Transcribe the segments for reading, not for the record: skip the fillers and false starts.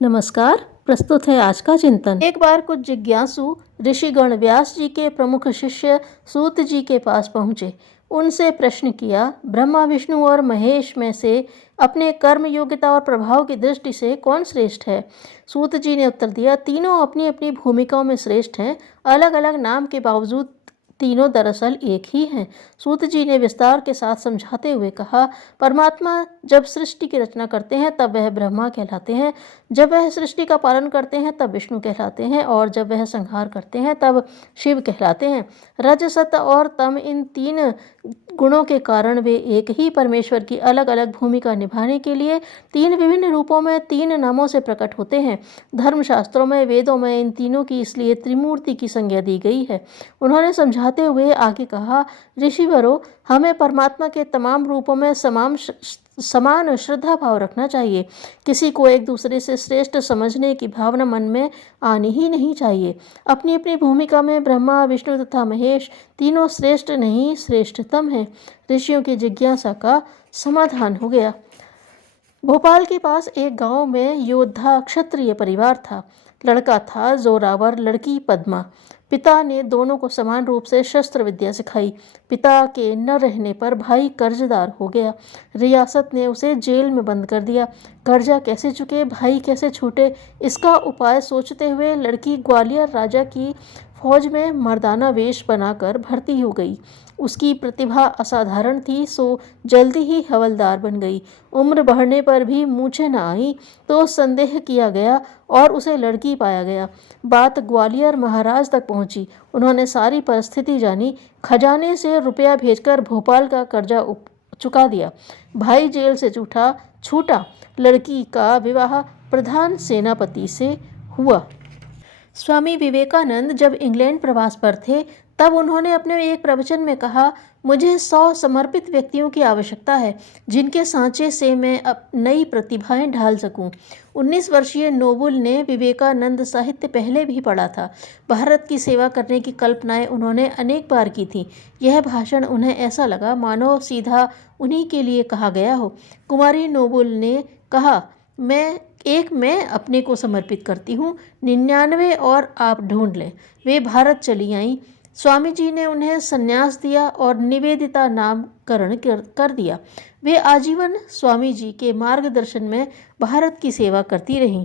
नमस्कार। प्रस्तुत है आज का चिंतन। एक बार कुछ जिज्ञासु ऋषिगण व्यास जी के प्रमुख शिष्य सूत जी के पास पहुँचे। उनसे प्रश्न किया, ब्रह्मा, विष्णु और महेश में से अपने कर्म, योग्यता और प्रभाव की दृष्टि से कौन श्रेष्ठ है? सूत जी ने उत्तर दिया, तीनों अपनी अपनी भूमिकाओं में श्रेष्ठ हैं। अलग अलग नाम के बावजूद तीनों दरअसल एक ही हैं। सूत जी ने विस्तार के साथ समझाते हुए कहा, परमात्मा जब सृष्टि की रचना करते हैं तब वह ब्रह्मा कहलाते हैं, जब वह सृष्टि का पालन करते हैं तब विष्णु कहलाते हैं और जब वह संहार करते हैं तब शिव कहलाते हैं। रज, सत और तम, इन तीन गुणों के कारण वे एक ही परमेश्वर की अलग अलग भूमिका निभाने के लिए तीन विभिन्न रूपों में तीन नामों से प्रकट होते हैं। धर्मशास्त्रों में, वेदों में इन तीनों की इसलिए त्रिमूर्ति की संज्ञा दी गई है। उन्होंने समझाते हुए आगे कहा, ऋषिवरों, हमें परमात्मा के तमाम रूपों में समान श्रद्धा भाव रखना चाहिए। किसी को एक दूसरे से श्रेष्ठ समझने की भावना मन में आनी ही नहीं चाहिए। अपनी अपनी भूमिका में ब्रह्मा, विष्णु तथा महेश तीनों श्रेष्ठ नहीं, श्रेष्ठतम हैं। ऋषियों की जिज्ञासा का समाधान हो गया। भोपाल के पास एक गांव में योद्धा क्षत्रिय परिवार था। लड़का था जोरावर, लड़की पद्मा। पिता ने दोनों को समान रूप से शस्त्र विद्या सिखाई। पिता के न रहने पर भाई कर्जदार हो गया। रियासत ने उसे जेल में बंद कर दिया। कर्जा कैसे चुके, भाई कैसे छूटे, इसका उपाय सोचते हुए लड़की ग्वालियर राजा की फौज में मर्दाना वेश बनाकर भर्ती हो गई। उसकी प्रतिभा असाधारण थी, सो जल्दी ही हवलदार बन गई। उम्र बढ़ने पर भी मूछें न आई तो संदेह किया गया और उसे लड़की पाया गया। बात ग्वालियर महाराज तक पहुंची। उन्होंने सारी परिस्थिति जानी। खजाने से रुपया भेजकर भोपाल का कर्जा चुका दिया। भाई जेल से छूटा। लड़की का विवाह प्रधान सेनापति से हुआ। स्वामी विवेकानंद जब इंग्लैंड प्रवास पर थे तब उन्होंने अपने एक प्रवचन में कहा, मुझे 100 समर्पित व्यक्तियों की आवश्यकता है जिनके सांचे से मैं नई प्रतिभाएं ढाल सकूं। 19 वर्षीय नोबुल ने विवेकानंद साहित्य पहले भी पढ़ा था। भारत की सेवा करने की कल्पनाएं उन्होंने अनेक बार की थी। यह भाषण उन्हें ऐसा लगा मानो सीधा उन्हीं के लिए कहा गया हो। कुमारी नोबुल ने कहा, मैं अपने को समर्पित करती हूँ, 99 और आप ढूंढ लें। वे भारत चली आईं। स्वामी जी ने उन्हें संन्यास दिया और निवेदिता नामकरण कर दिया। वे आजीवन स्वामी जी के मार्गदर्शन में भारत की सेवा करती रहीं।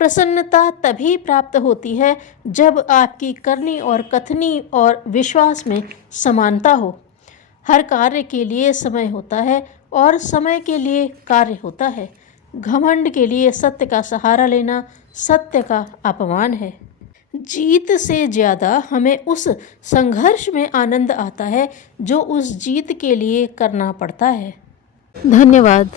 प्रसन्नता तभी प्राप्त होती है जब आपकी करनी और कथनी और विश्वास में समानता हो। हर कार्य के लिए समय होता है और समय के लिए कार्य होता है। घमंड के लिए सत्य का सहारा लेना सत्य का अपमान है। जीत से ज़्यादा हमें उस संघर्ष में आनंद आता है जो उस जीत के लिए करना पड़ता है। धन्यवाद।